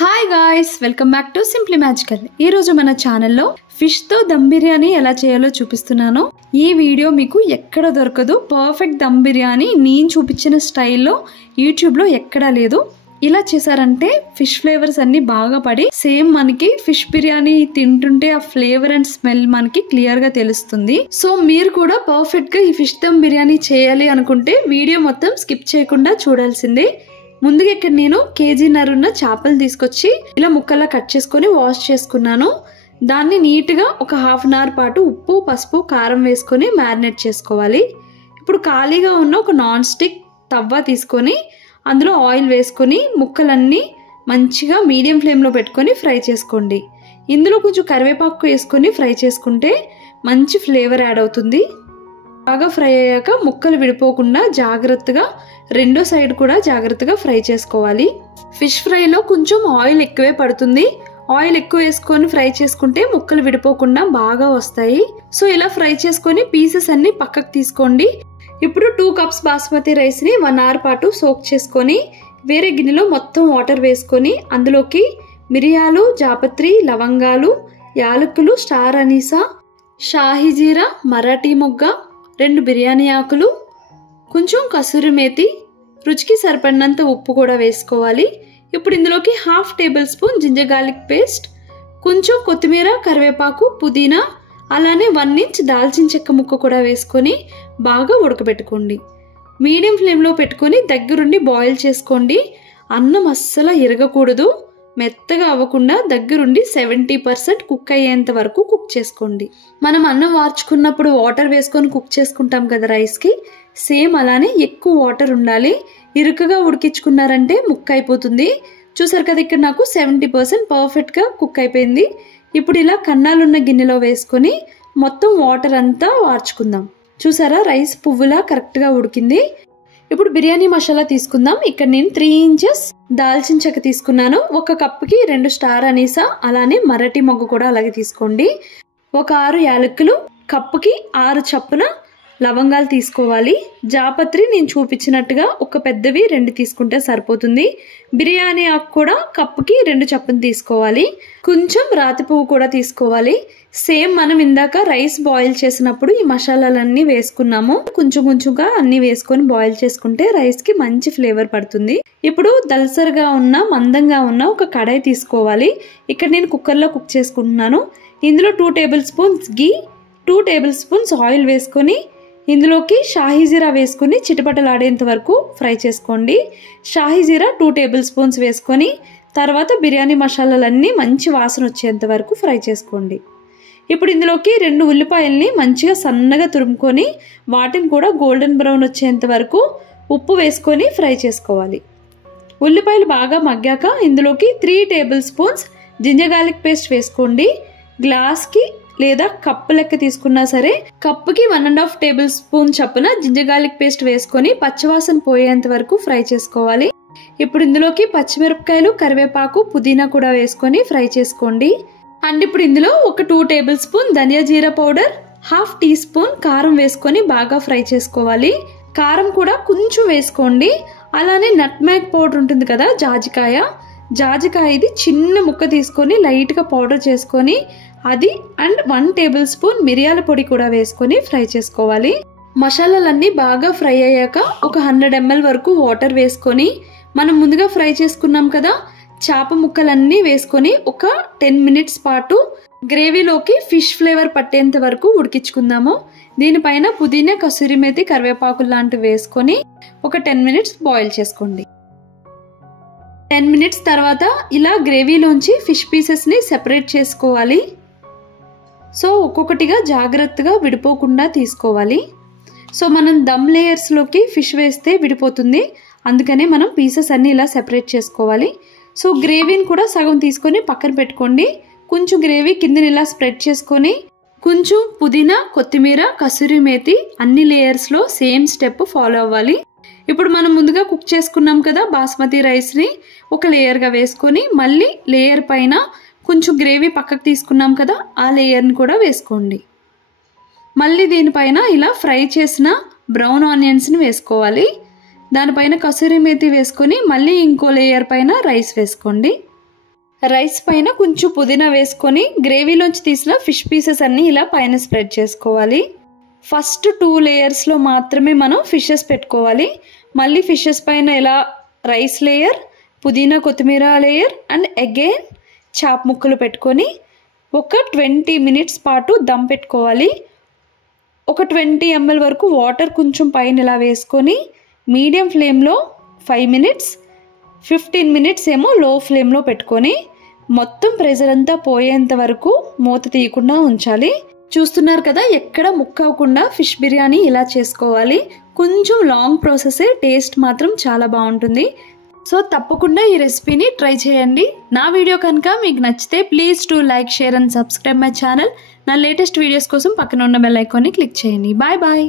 Hi guys, welcome back to simply magical. ఈ రోజు మన ఛానల్లో ఫిష్ తో దమ్ బిర్యానీ ఎలా చేయాలో చూపిస్తున్నాను. ఈ వీడియో మీకు ఎక్కడ దొరకదు. పర్ఫెక్ట్ దమ్ బిర్యానీ నేను చూపించిన స్టైల్లో యూట్యూబ్లో ఎక్కడా లేదు. ఇలా చేశారంటే ఫిష్ ఫ్లేవర్స్ అన్ని బాగా పడి సేమ్ మనకి ఫిష్ బిర్యానీ తింటుంటే ఆ ఫ్లేవర్ అండ్ స్మెల్ మనకి క్లియర్ గా తెలుస్తుంది. సో మీరు కూడా పర్ఫెక్ట్ గా ఈ ఫిష్ దమ్ బిర్యానీ చేయాలి అనుకుంటే వీడియో మొత్తం స్కిప్ చేయకుండా చూడాల్సిందే. ముందుగా ఇక్కడ నేను కేజీన్నర చేపలు తీసుకొచ్చి ఇలా ముక్కల్లా కట్ చేసుకొని వాష్ చేసుకున్నాను. దాన్ని నీట్గా ఒక హాఫ్ అన్ అవర్ పాటు ఉప్పు, పసుపు, కారం వేసుకొని మ్యారినేట్ చేసుకోవాలి. ఇప్పుడు ఖాళీగా ఉన్న ఒక నాన్ స్టిక్ తవ్వ తీసుకొని అందులో ఆయిల్ వేసుకొని ముక్కలన్నీ మంచిగా మీడియం ఫ్లేమ్లో పెట్టుకొని ఫ్రై చేసుకోండి. ఇందులో కొంచెం కరివేపాకు వేసుకొని ఫ్రై చేసుకుంటే మంచి ఫ్లేవర్ యాడ్ అవుతుంది. బాగా ఫ్రై అయ్యాక ముక్కలు విడిపోకుండా జాగ్రత్తగా రెండో సైడ్ కూడా జాగ్రత్తగా ఫ్రై చేసుకోవాలి. ఫిష్ ఫ్రైలో కొంచెం ఆయిల్ ఎక్కువే పడుతుంది. ఆయిల్ ఎక్కువ వేసుకొని ఫ్రై చేసుకుంటే ముక్కలు విడిపోకుండా బాగా వస్తాయి. సో ఇలా ఫ్రై చేసుకొని పీసెస్ అన్ని పక్కకు తీసుకోండి. ఇప్పుడు 2 కప్స్ బాస్మతి రైస్ని 1 అవర్ పాటు సోక్ చేసుకొని వేరే గిన్నెలో మొత్తం వాటర్ వేసుకొని అందులోకి మిరియాలు, జాపత్రి, లవంగాలు, యాలకులు, స్టార్ అనీసా, షాహీ జీరా, మరాఠీ మొగ్గ, 2 బిర్యానీ ఆకులు, కొంచెం కసూరి మేతి, రుచికి సరిపడినంత ఉప్పు కూడా వేసుకోవాలి. ఇప్పుడు ఇందులోకి 1/2 tablespoon ginger garlic paste, కొంచెం కొత్తిమీర, కరివేపాకు, పుదీనా, అలానే 1 ఇంచ్ దాల్చిన చెక్క ముక్క కూడా వేసుకొని బాగా ఉడకబెట్టుకోండి. మీడియం ఫ్లేమ్లో పెట్టుకొని దగ్గరుండి బాయిల్ చేసుకోండి. అన్నం అస్సలు ఇరగకూడదు. మెత్తగా అవ్వకుండా దగ్గరుండి 70% కుక్ అయ్యేంత వరకు కుక్ చేసుకోండి. మనం అన్నం వార్చుకున్నప్పుడు వాటర్ వేసుకొని కుక్ చేసుకుంటాం కదా రైస్కి, సేమ్ అలానే ఎక్కువ వాటర్ ఉండాలి. ఇరుకుగా ఉడికించుకున్నారంటే ముక్క అయిపోతుంది. చూసారు కదా, ఇక్కడ నాకు 70% పర్ఫెక్ట్గా కుక్ అయిపోయింది. ఇప్పుడు ఇలా కన్నాలున్న గిన్నెలో వేసుకొని మొత్తం వాటర్ అంతా వార్చుకుందాం. చూసారా, రైస్ పువ్వులా కరెక్ట్గా ఉడికింది. ఇప్పుడు బిర్యానీ మసాలా తీసుకుందాం. ఇక్కడ నేను 3 ఇంచెస్ దాల్చిన చెక్క తీసుకున్నాను. 1 కప్పుకి 2 స్టార్ అనీసా, అలానే మరాఠీ మొగ్గు కూడా అలాగే తీసుకోండి. 6 యాలకులు, కప్పుకి 6 చప్పున లవంగాలు తీసుకోవాలి. జాపత్రి నేను చూపించినట్టుగా ఒక పెద్దవి 2 తీసుకుంటే సరిపోతుంది. బిర్యానీ ఆకు కూడా కప్పుకి 2 చప్పున తీసుకోవాలి. కొంచెం రాతి పువ్వు కూడా తీసుకోవాలి. సేమ్ మనం ఇందాక రైస్ బాయిల్ చేసినప్పుడు ఈ మసాలాలన్నీ వేసుకున్నాము. కొంచెం కొంచెంగా అన్ని వేసుకొని బాయిల్ చేసుకుంటే రైస్కి మంచి ఫ్లేవర్ పడుతుంది. ఇప్పుడు దల్సరిగా ఉన్న మందంగా ఉన్న ఒక కడాయి తీసుకోవాలి. ఇక్కడ నేను కుక్కర్లో కుక్ చేసుకుంటున్నాను. ఇందులో 2 టేబుల్ స్పూన్స్ గీ, 2 టేబుల్ స్పూన్స్ ఆయిల్ వేసుకొని ఇందులోకి షాహీ జీరా వేసుకొని చిటపటలాడేంత వరకు ఫ్రై చేసుకోండి. షాహీ జీరా 2 టేబుల్ స్పూన్స్ వేసుకొని తర్వాత బిర్యానీ మసాలాలన్నీ మంచి వాసన వచ్చేంత వరకు ఫ్రై చేసుకోండి. ఇప్పుడు ఇందులోకి 2 ఉల్లిపాయల్ని మంచిగా సన్నగా తురుముకొని వాటిని కూడా గోల్డెన్ బ్రౌన్ వచ్చేంత వరకు ఉప్పు వేసుకొని ఫ్రై చేసుకోవాలి. ఉల్లిపాయలు బాగా మగ్గాక ఇందులోకి 3 tablespoons ginger garlic paste వేసుకోండి. గ్లాస్కి లేదా కప్పు లెక్క తీసుకున్నా సరే కప్పుకి 1.5 టేబుల్ స్పూన్ చప్పున జింజర్ గార్లిక్ పేస్ట్ వేసుకొని పచ్చివాసన పోయేంత వరకు ఫ్రై చేసుకోవాలి. ఇప్పుడు ఇందులోకి పచ్చిమిరపకాయలు, కరివేపాకు, పుదీనా కూడా వేసుకొని ఫ్రై చేసుకోండి. అండ్ ఇప్పుడు ఇందులో ఒక 2 టేబుల్ స్పూన్ ధనియా జీరా పౌడర్, 1/2 టీ స్పూన్ కారం వేసుకొని బాగా ఫ్రై చేసుకోవాలి. కారం కూడా కొంచెం వేసుకోండి. అలానే నట్మ్యాగ్ పౌడర్ ఉంటుంది కదా, జాజికాయ ఇది చిన్న ముక్క తీసుకొని లైట్గా పౌడర్ చేసుకొని అది అండ్ 1 టేబుల్ స్పూన్ మిరియాల పొడి కూడా వేసుకొని ఫ్రై చేసుకోవాలి. మసాలాలన్నీ బాగా ఫ్రై అయ్యాక ఒక 100 ml వరకు వాటర్ వేసుకొని మనం ముందుగా ఫ్రై చేసుకున్నాం కదా చేప ముక్కలన్నీ వేసుకొని ఒక 10 మినిట్స్ పాటు గ్రేవీలోకి ఫిష్ ఫ్లేవర్ పట్టేంత వరకు ఉడికించుకుందాము. దీనిపైన పుదీనా, కసూరి మేతి, కరివేపాకు లాంటివి వేసుకొని ఒక 10 మినిట్స్ బాయిల్ చేసుకోండి. 10 మినిట్స్ తర్వాత ఇలా గ్రేవీలోంచి ఫిష్ పీసెస్ని సెపరేట్ చేసుకోవాలి. సో ఒక్కొక్కటిగా జాగ్రత్తగా విడిపోకుండా తీసుకోవాలి. సో మనం దమ్ లేయర్స్లోకి ఫిష్ వేస్తే విడిపోతుంది. అందుకనే మనం పీసెస్ అన్నీ ఇలా సెపరేట్ చేసుకోవాలి. సో గ్రేవీని కూడా సగం తీసుకొని పక్కన పెట్టుకోండి. కొంచెం గ్రేవీ కిందని ఇలా స్ప్రెడ్ చేసుకొని కొంచెం పుదీనా, కొత్తిమీర, కసూరి మేతి అన్ని లేయర్స్లో సేమ్ స్టెప్ ఫాలో అవ్వాలి. ఇప్పుడు మనం ముందుగా కుక్ చేసుకున్నాం కదా బాస్మతి రైస్ని ఒక లేయర్గా వేసుకొని మళ్ళీ లేయర్ పైన కొంచెం గ్రేవీ పక్కకు తీసుకున్నాం కదా ఆ లేయర్ని కూడా వేసుకోండి. మళ్ళీ దీనిపైన ఇలా ఫ్రై చేసిన బ్రౌన్ ఆనియన్స్ని వేసుకోవాలి. దానిపైన కసూరి మేతి వేసుకొని మళ్ళీ ఇంకో లేయర్ పైన రైస్ వేసుకోండి. రైస్ పైన కొంచెం పుదీనా వేసుకొని గ్రేవీలోంచి తీసిన ఫిష్ పీసెస్ అన్నీ ఇలా పైన స్ప్రెడ్ చేసుకోవాలి. ఫస్ట్ 2 లేయర్స్లో మాత్రమే మనం ఫిషెస్ పెట్టుకోవాలి. మళ్ళీ ఫిషెస్ పైన ఇలా రైస్ లేయర్, పుదీనా కొత్తిమీర లేయర్ అండ్ అగైన్ చాప్ ముక్కలు పెట్టుకొని ఒక 20 మినిట్స్ పాటు దమ్ పెట్టుకోవాలి. ఒక 20 ml వరకు వాటర్ కొంచెం పైన ఇలా వేసుకొని మీడియం ఫ్లేమ్లో 5 మినిట్స్, 15 మినిట్స్ ఏమో లో ఫ్లేమ్లో పెట్టుకొని మొత్తం ప్రెషర్ అంతా పోయేంత వరకు మూత తీయకుండా ఉంచాలి. చూస్తున్నారు కదా, ఎక్కడ ముక్క అవ్వకుండా ఫిష్ బిర్యానీ ఇలా చేసుకోవాలి. కొంచెం లాంగ్ ప్రాసెసే, టేస్ట్ మాత్రం చాలా బాగుంటుంది. సో తప్పకుండా ఈ రెసిపీని ట్రై చేయండి. నా వీడియో కనుక మీకు నచ్చితే please to like, share and subscribe my channel. నా లేటెస్ట్ వీడియోస్ కోసం పక్కన ఉన్న బెల్ ఐకాన్ని క్లిక్ చేయండి. Bye bye.